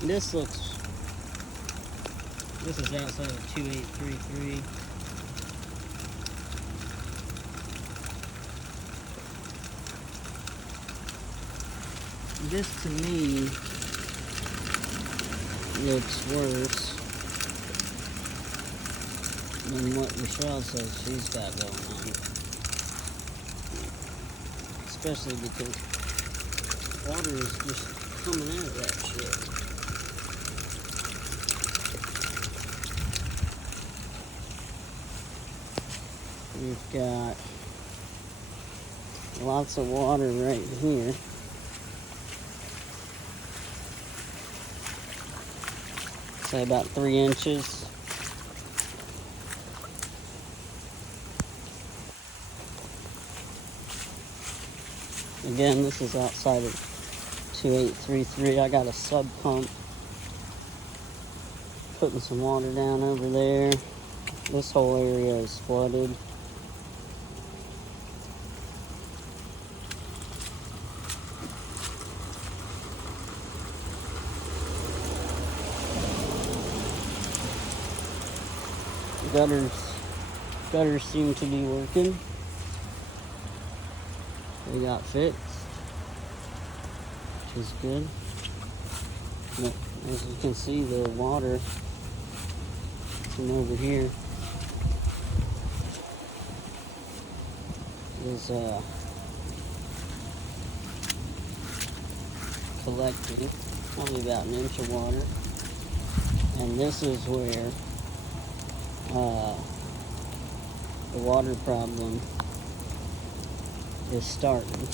This is outside of 2833. This to me looks worse than what Michelle says she's got going on. Especially because water is just coming out of that shit. We've got lots of water right here. Say about 3 inches. Again, this is outside of 2833. I got a sub pump putting some water down over there. This whole area is flooded. Gutters seem to be working. They got fixed, which is good. But as you can see, the water from over here is collecting probably about an inch of water, and this is where the water problem is starting.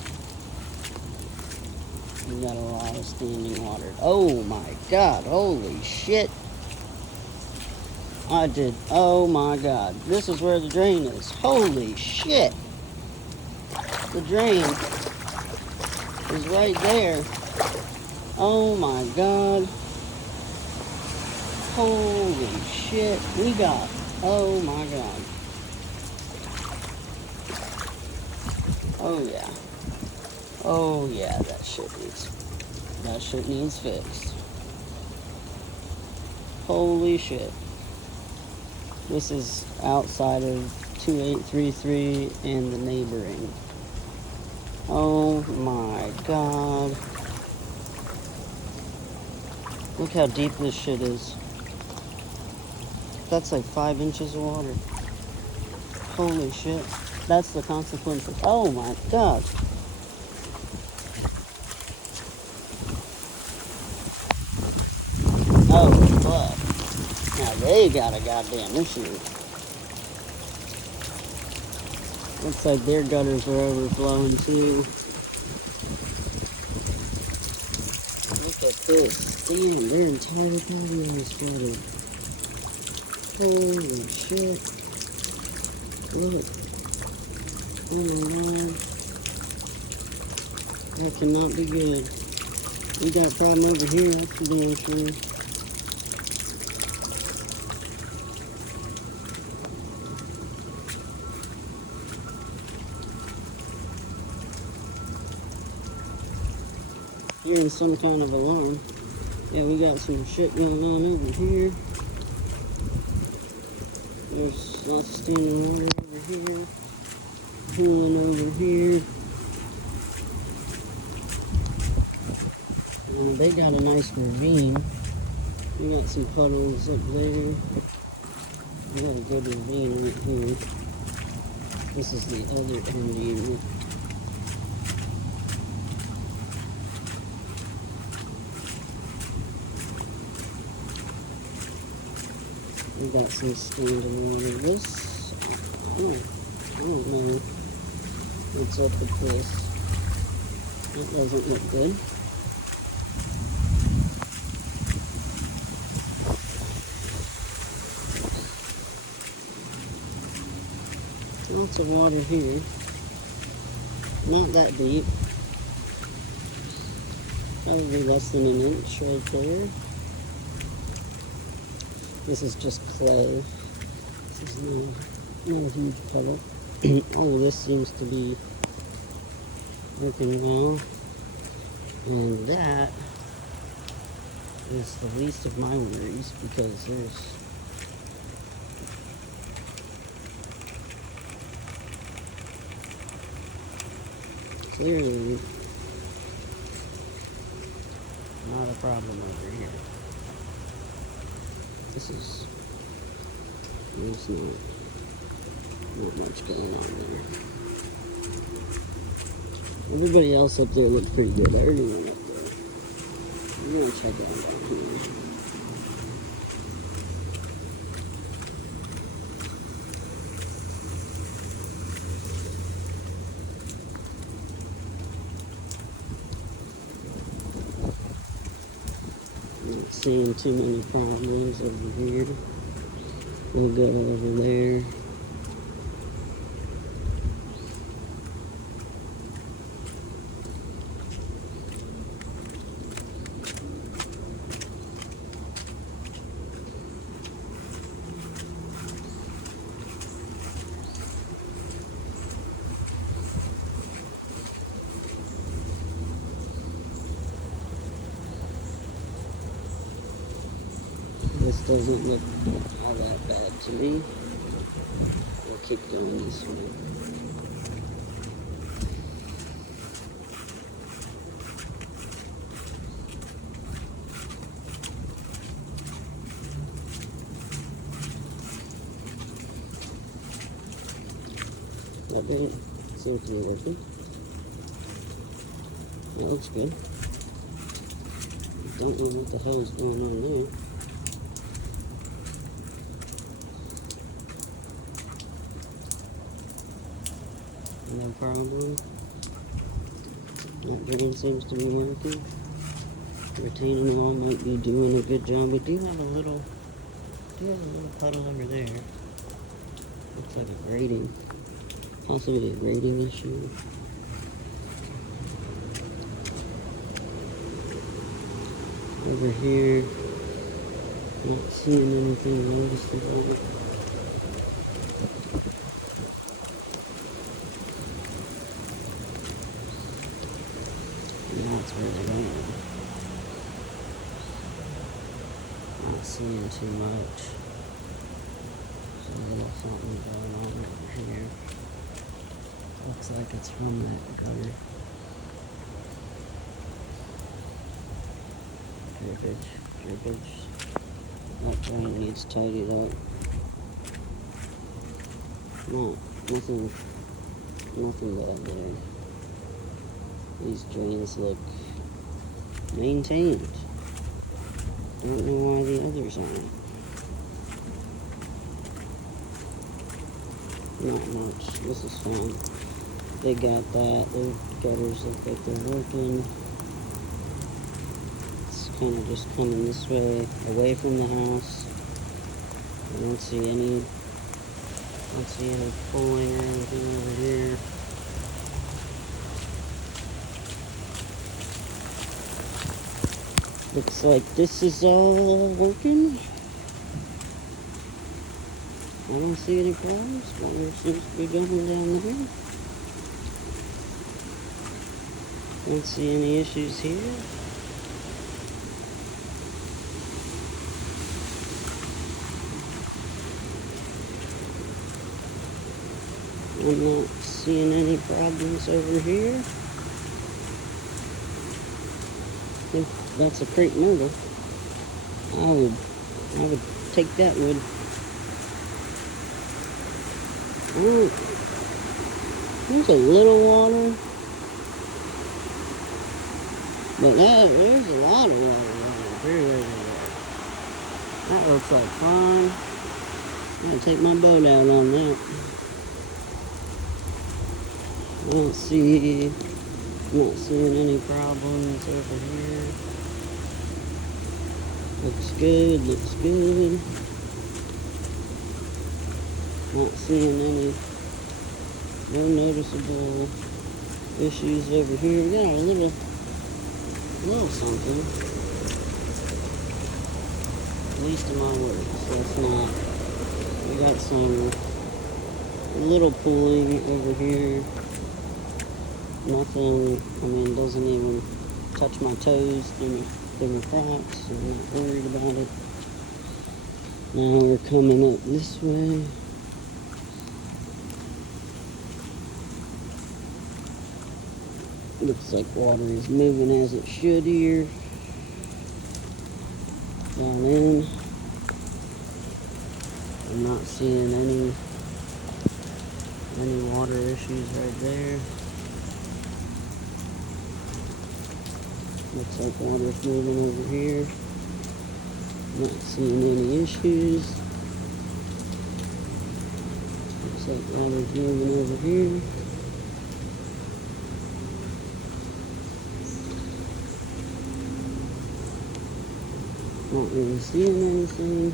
We got a lot of standing water. Oh my God, holy shit. Oh my God. This is where the drain is. Holy shit. The drain is right there. Oh my God. Holy shit. Oh my God. Oh yeah. Oh yeah, that shit needs fixed. Holy shit. This is outside of 2833 and the neighboring. Oh my God. Look how deep this shit is. That's like 5 inches of water. Holy shit. That's the consequence of, oh my God. Oh, fuck. Now they got a goddamn issue. Looks like their gutters are overflowing too. Look at this. Damn, their entire patio is flooded. Holy shit. Look. Oh my God. That cannot be good. We got a problem over here, that's for damn sure. Hearing some kind of alarm. Yeah, we got some shit going on over here. There's lots of standing water over here. Cooling over here. They got a nice ravine. We got some puddles up there. We got a good ravine right here. This is the other ravine. We got some standing water. This, I don't know what's up with this. That doesn't look good. Lots of water here. Not that deep. Probably less than an inch right there. This is just clay. This is not a huge puddle. All of this seems to be working well. And that is the least of my worries because there's clearly not a problem over here. There's not much going on there. Everybody else up there looked pretty good. I already went up there. I'm gonna check it out down here. Not seeing too many problems over here. We'll go over there. This doesn't look all that bad to me. We'll keep going this way. That didn't seem to be working. That looks good. Don't know what the hell is going on there. No problem. That drain seems to be working. Retaining wall might be doing a good job. We do have a little puddle over there. Looks like a grating. Possibly a grating issue. Over here, not seeing anything noticeable. That's where they're going. Not seeing too much. There's a little something going on over here. Looks like it's from that gutter. Drippage. That drain needs tidied up. Nothing bad there. These drains look maintained. Don't know why the others aren't. Not much. This is fine. They got that. Their gutters look like they're working. It's kind of just coming this way, away from the house. I don't see any pulling or anything over here. Looks like this is all working. I don't see any problems. Water seems to be going down there. Don't see any issues here. I'm not seeing any problems over here. I think that's a crepe myrtle. I would take that wood. Oh, there's a little water, but there's a lot of water. That looks like fun. I'm gonna take my boat out on that. Not seeing any problems over here. Looks good. Not seeing no noticeable issues over here. We got a little something. Least of my worries. That's not. We got some little pooling over here. Nothing, doesn't even touch my toes. There were crops, so I'm not worried about it. Now we're coming up this way. Looks like water is moving as it should here. Down in. I'm not seeing any water issues right there. Looks like water's moving over here. Not seeing any issues. Looks like water's moving over here. Not really seeing anything.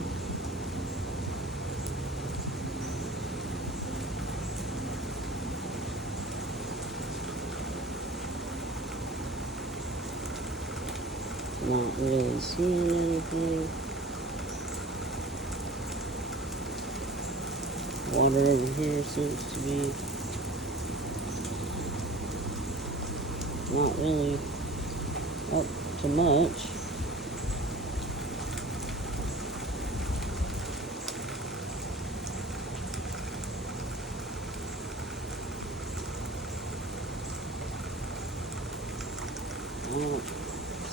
Not really seeing anything. Water over here seems to be not really up to much. I don't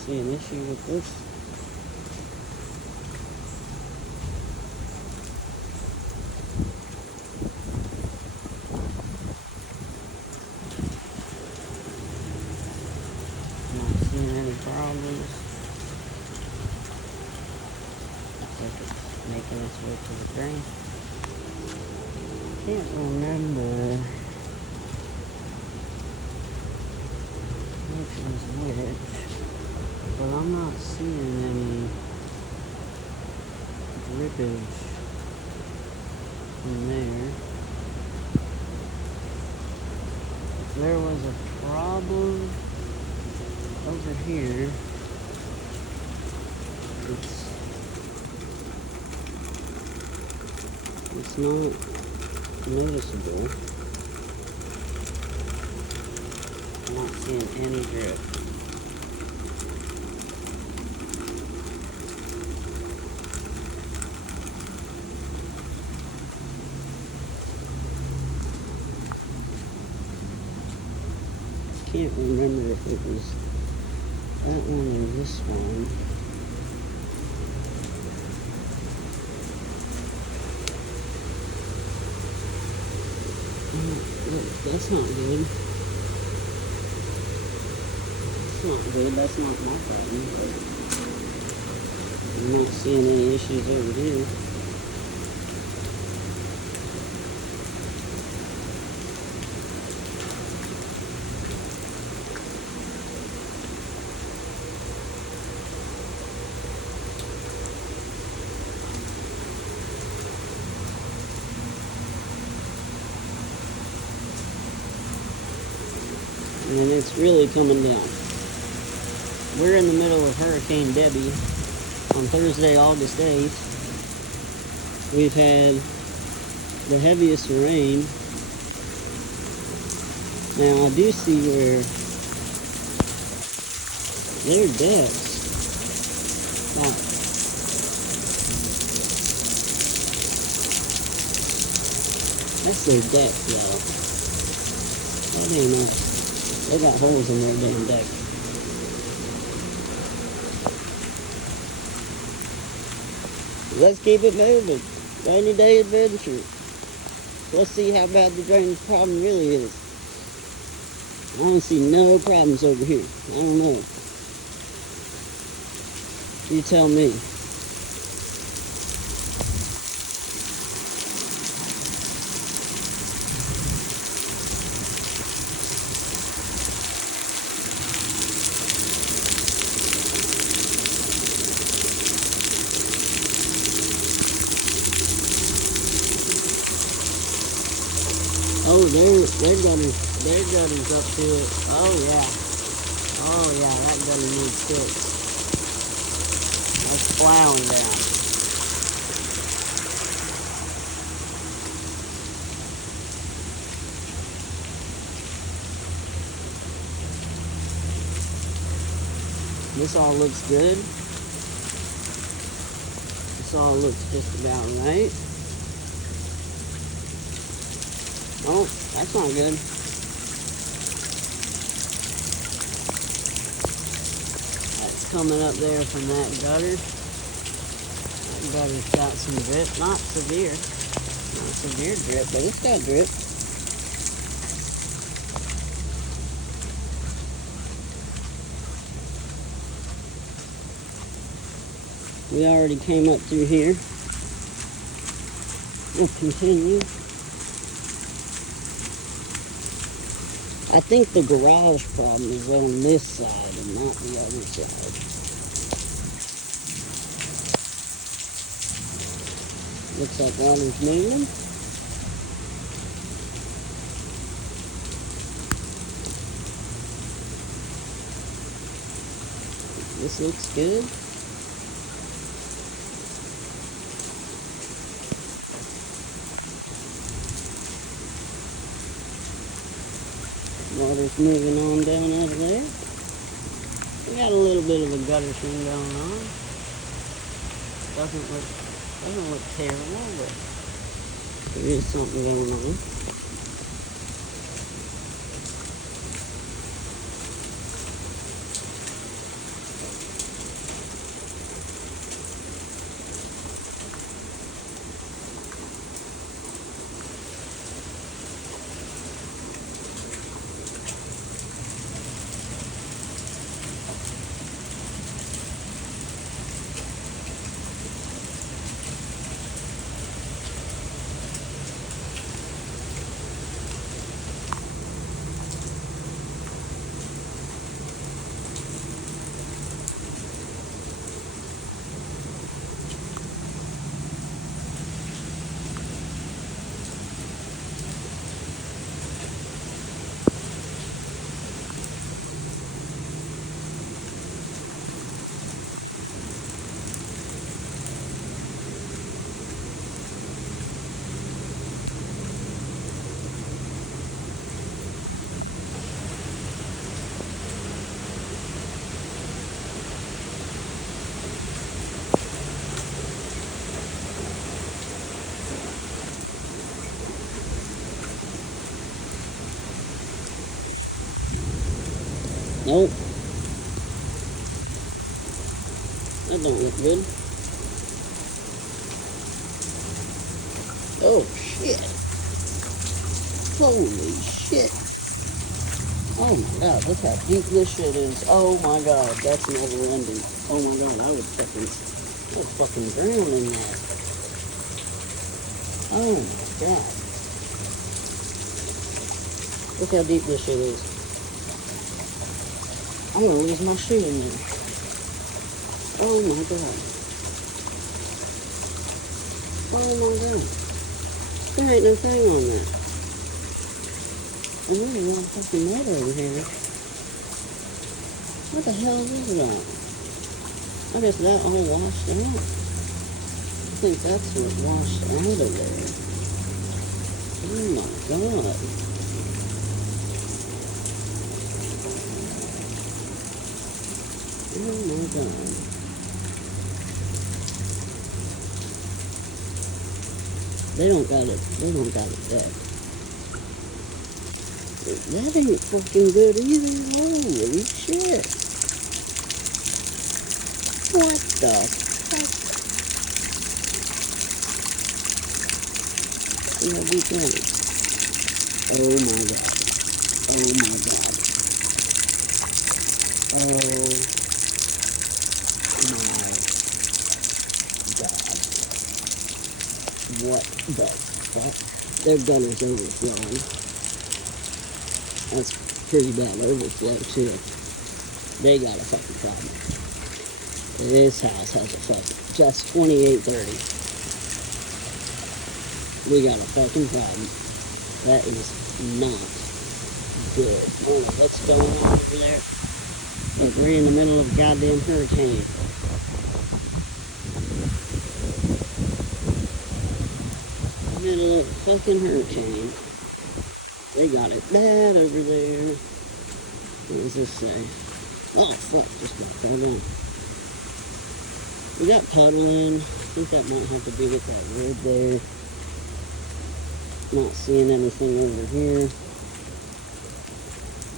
see an issue with this. Not seeing any problems. Looks like it's making its way to the drain. Can't remember which was which, but I'm not seeing any drippage in there. If there was a problem over here, it's not noticeable. I'm not seeing any drip. Can't remember if it was that one or this one. That's not good. That's not good. That's not my problem. I'm not seeing any issues over here. And it's really coming down. We're in the middle of Hurricane Debby on Thursday, August 8th. We've had the heaviest rain. Now I do see where there are decks. Wow. That's their deck, y'all. That ain't nice. They got holes in their damn deck. Let's keep it moving. Rainy day adventure. Let's see how bad the drainage problem really is. I don't see no problems over here. I don't know. You tell me. Oh, their gutter's up to it. Oh yeah, that gutter needs fixed. That's plowing down. This all looks good. This all looks just about right. Oh, that's not good. That's coming up there from that gutter. That gutter's got some drip. Not severe. Not severe drip, but it's got drip. We already came up through here. We'll continue. I think the garage problem is on this side and not the other side. Looks like water's moving. This looks good. Water's moving on down out of there. We got a little bit of a gutter thing going on. Doesn't look terrible, but there is something going on. Nope. That don't look good. Oh shit. Holy shit. Oh my god, look how deep this shit is. Oh my god, that's never ending. Oh my god, I would fucking drown in that. Oh my god. Look how deep this shit is. I'm gonna lose my shoe in there. Oh my god. Oh my god. There ain't no thing on that. And there's a lot of fucking mud over here. What the hell is that? I guess that all washed out. I think that's what washed out of there. Oh my god. Oh my god. They don't got it decked. That ain't fucking good either. Holy shit. What the fuck? Yeah, we got it. Oh my god. Oh my god. Oh my god. What the fuck? Their gunner's overflowing. That's pretty bad overflow too. They got a fucking problem. This house has a fucking, just 2830. We got a fucking problem. That is not good. Oh, what's going on over there? Look, we're in the middle of a goddamn hurricane. Middle of a fucking hurricane. They got it bad over there. What does this say? Oh, fuck, just got pulled on. We got puddling. I think that might have to do with that wood there. Not seeing anything over here.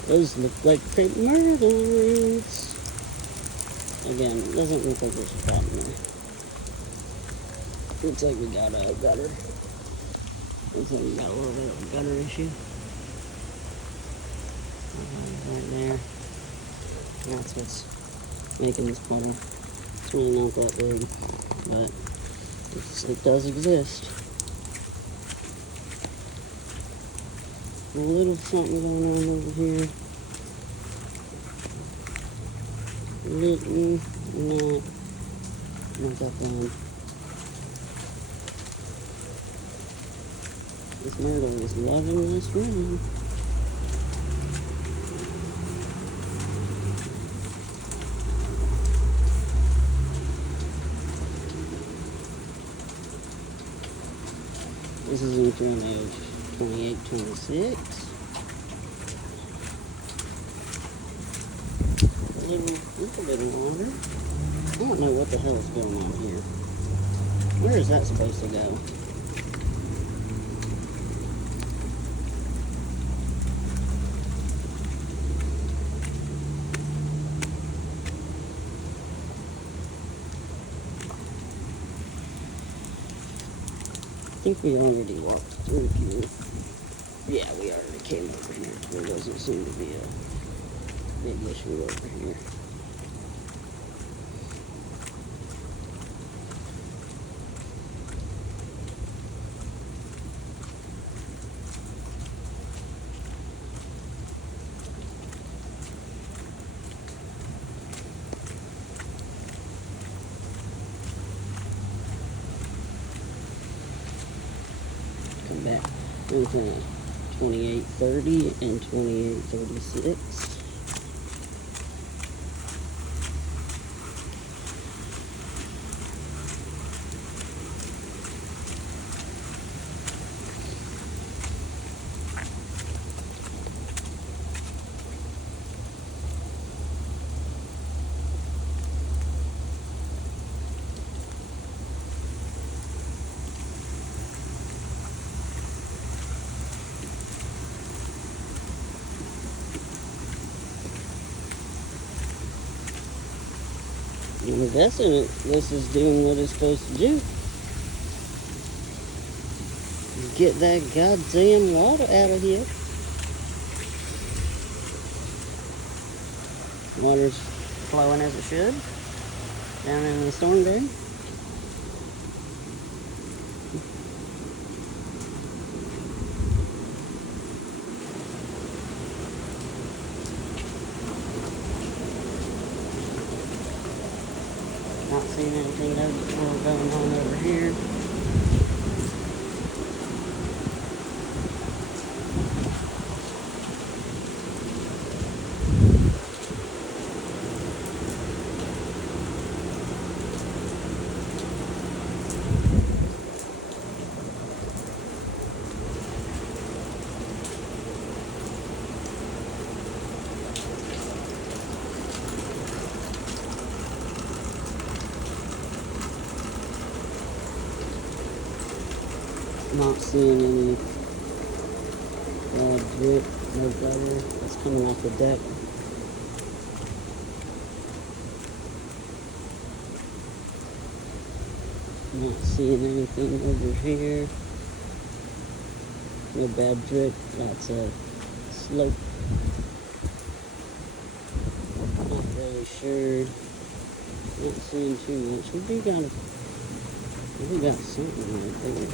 Those look like crepe myrtle roots. Again, it doesn't look like there's a problem there. Looks like we got a gutter. Looks like we got a little bit of a gutter issue. Right there. That's what's making this puddle. It's really not that big, but it does exist. A little something going on over here. Not that bad. This myrtle is loving this room. This is in front of 2826. A little bit longer. I don't know what the hell is going on here. Where is that supposed to go? I think we already walked through here. Yeah, we already came over here. There doesn't seem to be a big issue over here. Come back. We're going 2830 and 2836. I'm guessing this is doing what it's supposed to do. Get that goddamn water out of here. Water's flowing as it should down in the storm drain. Not seeing anything going on over here. Not seeing any drip, no gutter that's coming off the deck. Not seeing anything over here. No bad drip, lots of slope. Not really sure. Not seeing too much. We got something right there.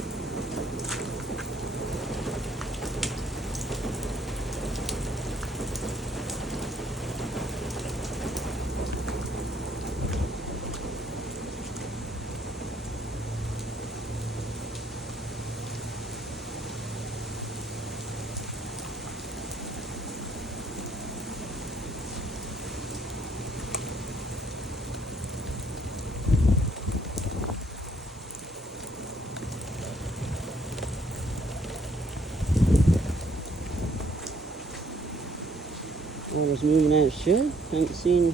Water's moving as it should. Haven't seen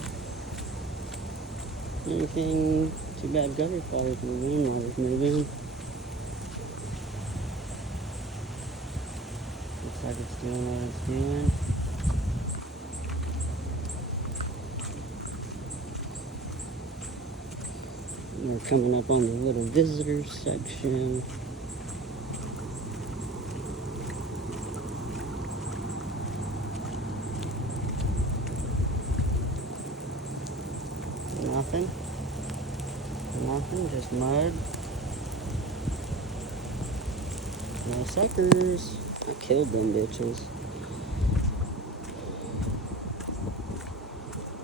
anything too bad. Gutter water's moving, water's moving. Looks like it's doing what it's doing. We're coming up on the little visitors section. Nothing. Nothing, just mud. No suckers. I killed them bitches.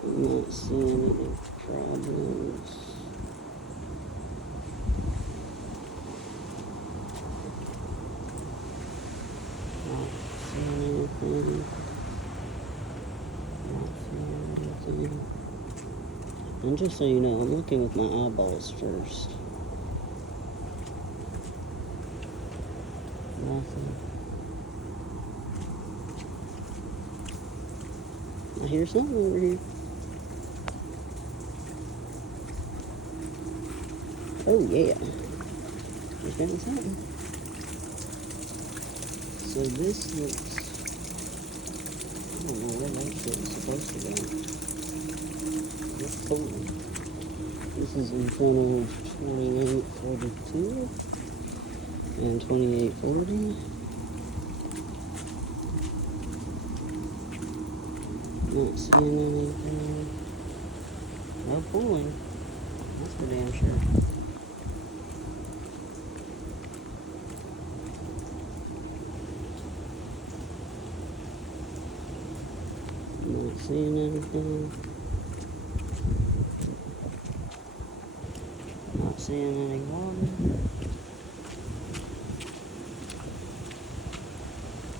I'm not seeing any problems. Not seeing anything. Not seeing anything. And just so you know, I'm looking with my eyeballs first. Nothing. I hear something over here. Oh yeah. We found something. So this looks... I don't know where that shit is supposed to go. That's cool. This is in front of 2842 and 2840. Not seeing anything. No pulling. That's for damn sure. Not seeing anything. Not seeing any water.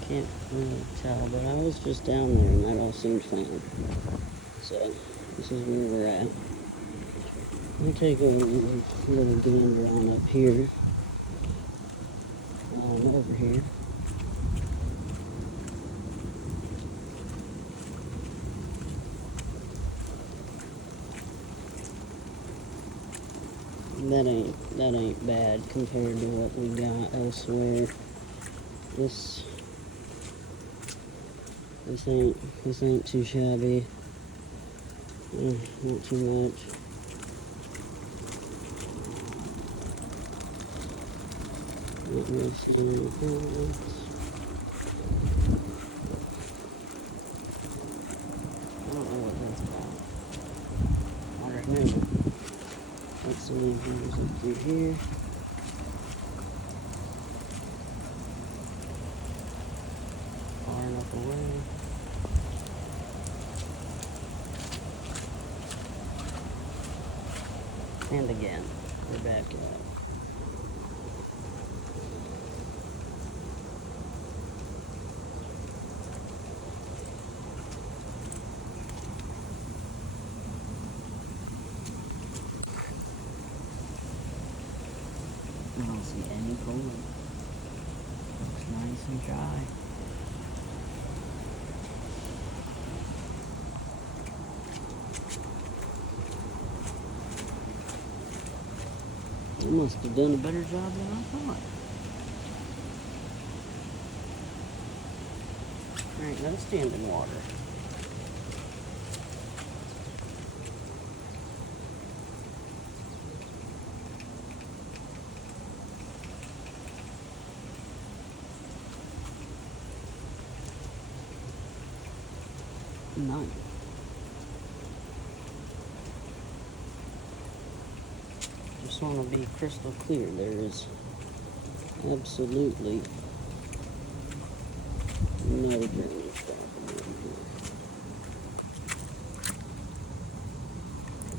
Can't really tell, but I was just down there and that all seemed fine. So, this is where we're at. I'll take a little gander on up here. Over here. That ain't bad compared to what we got elsewhere. This ain't too shabby. Not too much. Not really seeing anything else. I don't know what that's about. Alright, now. Let's see if there's up through here. Far enough away. And again, we're back up. I don't see any pulling. Looks nice and dry. I must have done a better job than I thought. Alright, no standing water. None. Just want to be crystal clear. There is absolutely no drainage problem in here.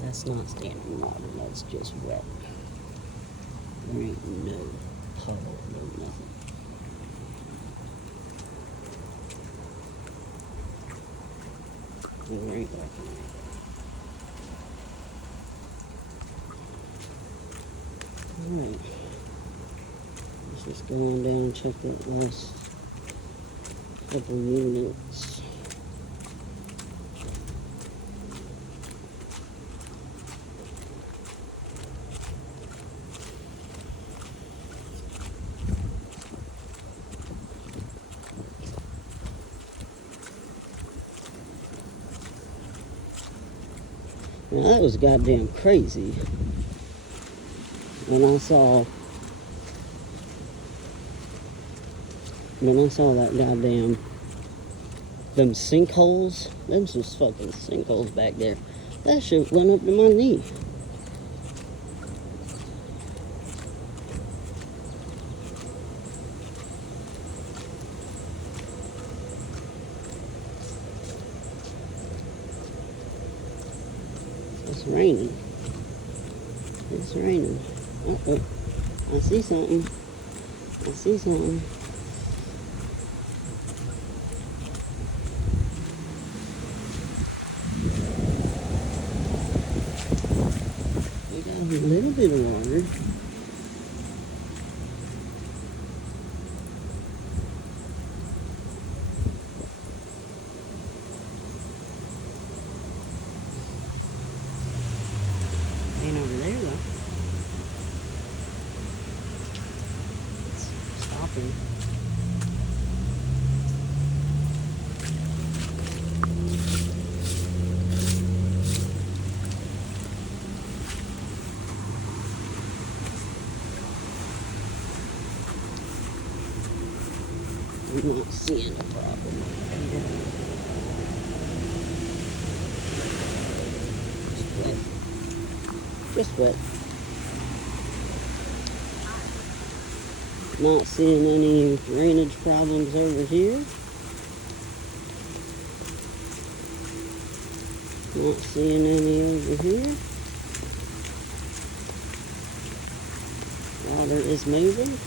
That's not standing water. That's just wet. There ain't no puddle, no nothing. Right back in there. Alright. Let's just go on down and check the last couple units. Now that was goddamn crazy. When I saw that goddamn, them sinkholes, them's just fucking sinkholes back there. That shit went up to my knee. It's raining. It's raining. Uh-oh. I see something. I see something. We got a little bit of water. Ain't over there though. It's stopping. I'm not seeing a problem over here. Just wet. Just wet. Not seeing any drainage problems over here. Not seeing any over here. Water is moving.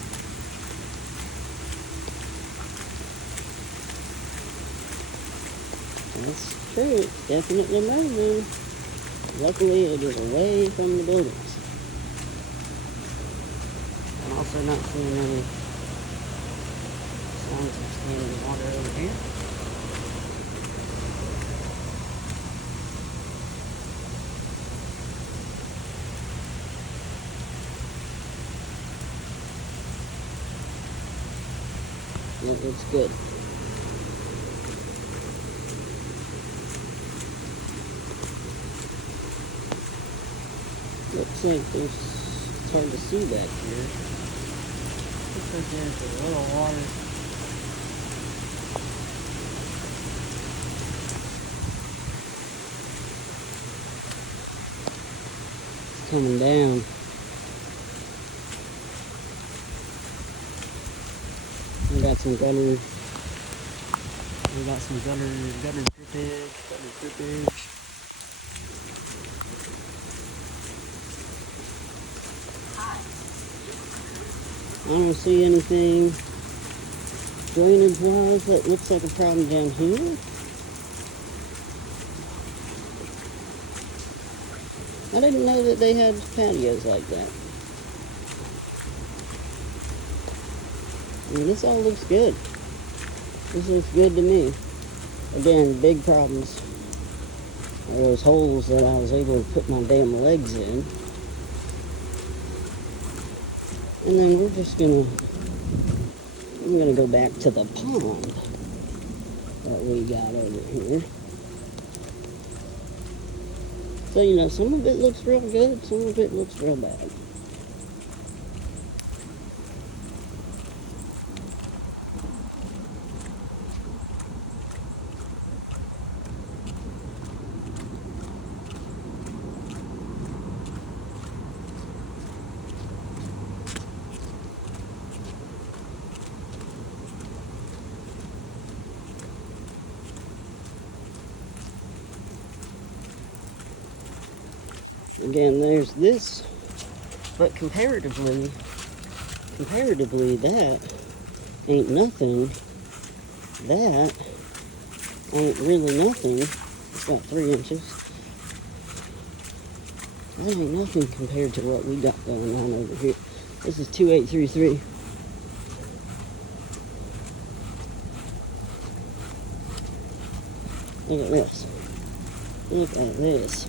That's true, it's definitely moving. Luckily, it is away from the buildings. I'm also not seeing any signs of standing water over here. That looks good. Looks like it's hard to see back here. Looks like there's a little water. It's coming down. We got some gutter. We got some gutter drippage. I don't see anything drainage-wise that looks like a problem down here. I didn't know that they had patios like that. I mean, this all looks good. This looks good to me. Again, big problems are those holes that I was able to put my damn legs in. And then I'm gonna go back to the pond that we got over here. So, you know, some of it looks real good, some of it looks real bad. Again, there's this, but comparatively, that ain't nothing. That ain't really nothing. It's about 3 inches. That ain't nothing compared to what we got going on over here. This is 2833. Look at this. Look at this.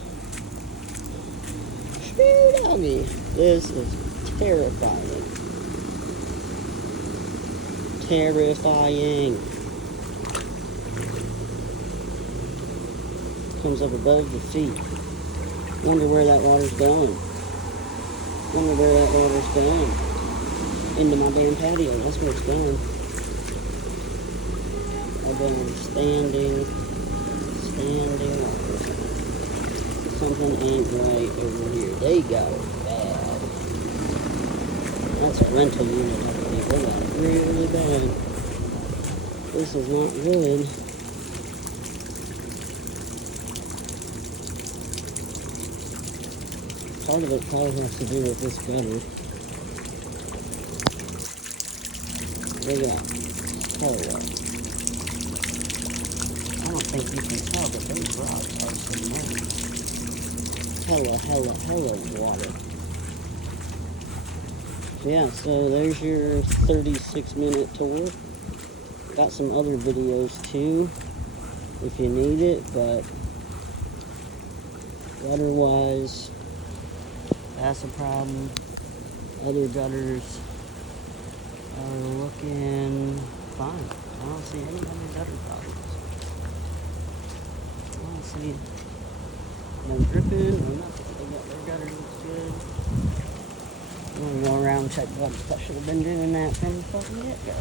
Doggy. This is terrifying. Terrifying. Comes up above the feet. Wonder where that water's going. Wonder where that water's going. Into my damn patio. That's where it's going. I've been standing water. Something ain't right over here. They go bad. That's a rental unit, I believe. They got it really bad. This is not good. Part of it probably has to do with this gutter. They got hella. I don't think you can tell, but those rocks are submerged. Hella water. Yeah, so there's your 36-minute tour. Got some other videos too, if you need it, but gutter-wise, that's a problem. Other gutters are looking fine. I don't see any other gutter problems. I don't see no dripping or nothing. They got their gutter looks good. I'm gonna go around and check gutters. I should have been doing that from the fucking get-go.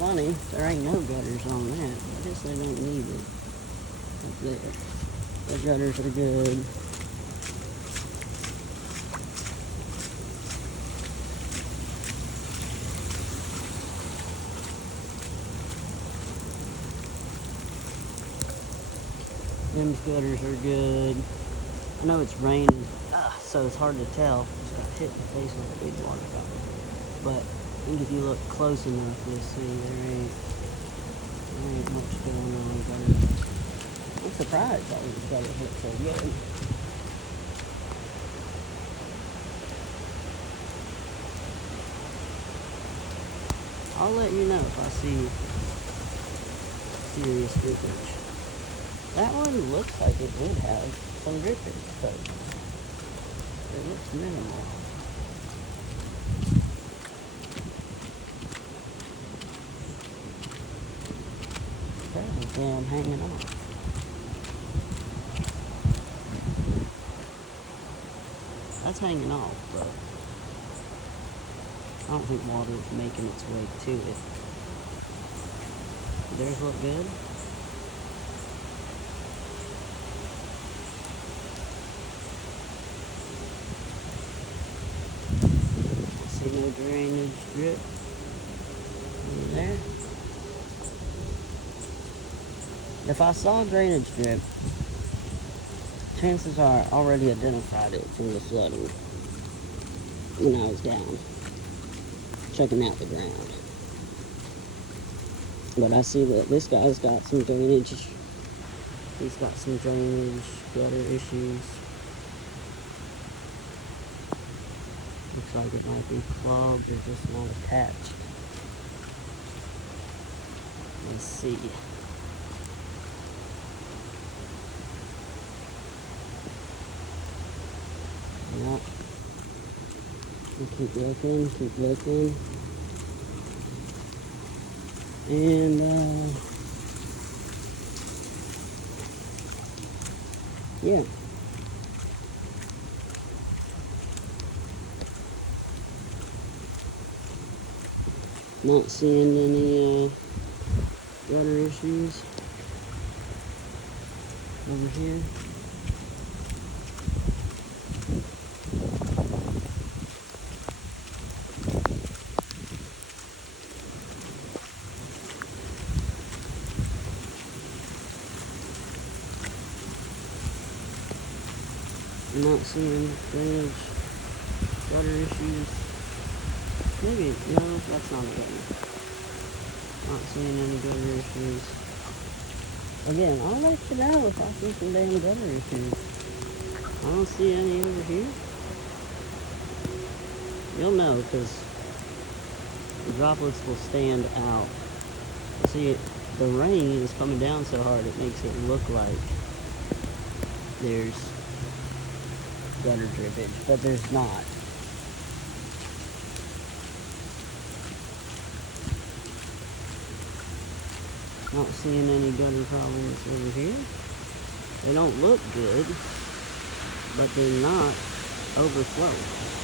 Funny, there ain't no gutters on that. I guess they don't need it. Up there. The gutters are good. Them gutters are good. I know it's raining, so it's hard to tell. Just got hit in the face with a big water fountain. But I think if you look close enough, you'll see there ain't much going on there. I'm surprised that was gutter hit so good. I'll let you know if I see serious drippage. That one looks like it would have some drippage, but it looks minimal. Damn, hanging off. That's hanging off, but I don't think water is making its way to it. Theirs look good. See no drainage drip in there. If I saw drainage drip, chances are I already identified it from the flooding when I was down checking out the ground. But I see that this guy's got some drainage. He's got some drainage gutter issues. Looks like it might be clogged or just not attached. Let's see. Yep. Keep looking. And, yeah. Not seeing any, gutter issues over here. I'm not seeing drainage gutter issues. Maybe, no, that's not a good one. Not seeing any gutter issues. Again, I'll let you know if I see some damn gutter issues. I don't see any over here. You'll know, because the droplets will stand out. See, the rain is coming down so hard, it makes it look like there's gutter drippage, but there's not. Not seeing any gutter problems over here. They don't look good, but they're not overflow.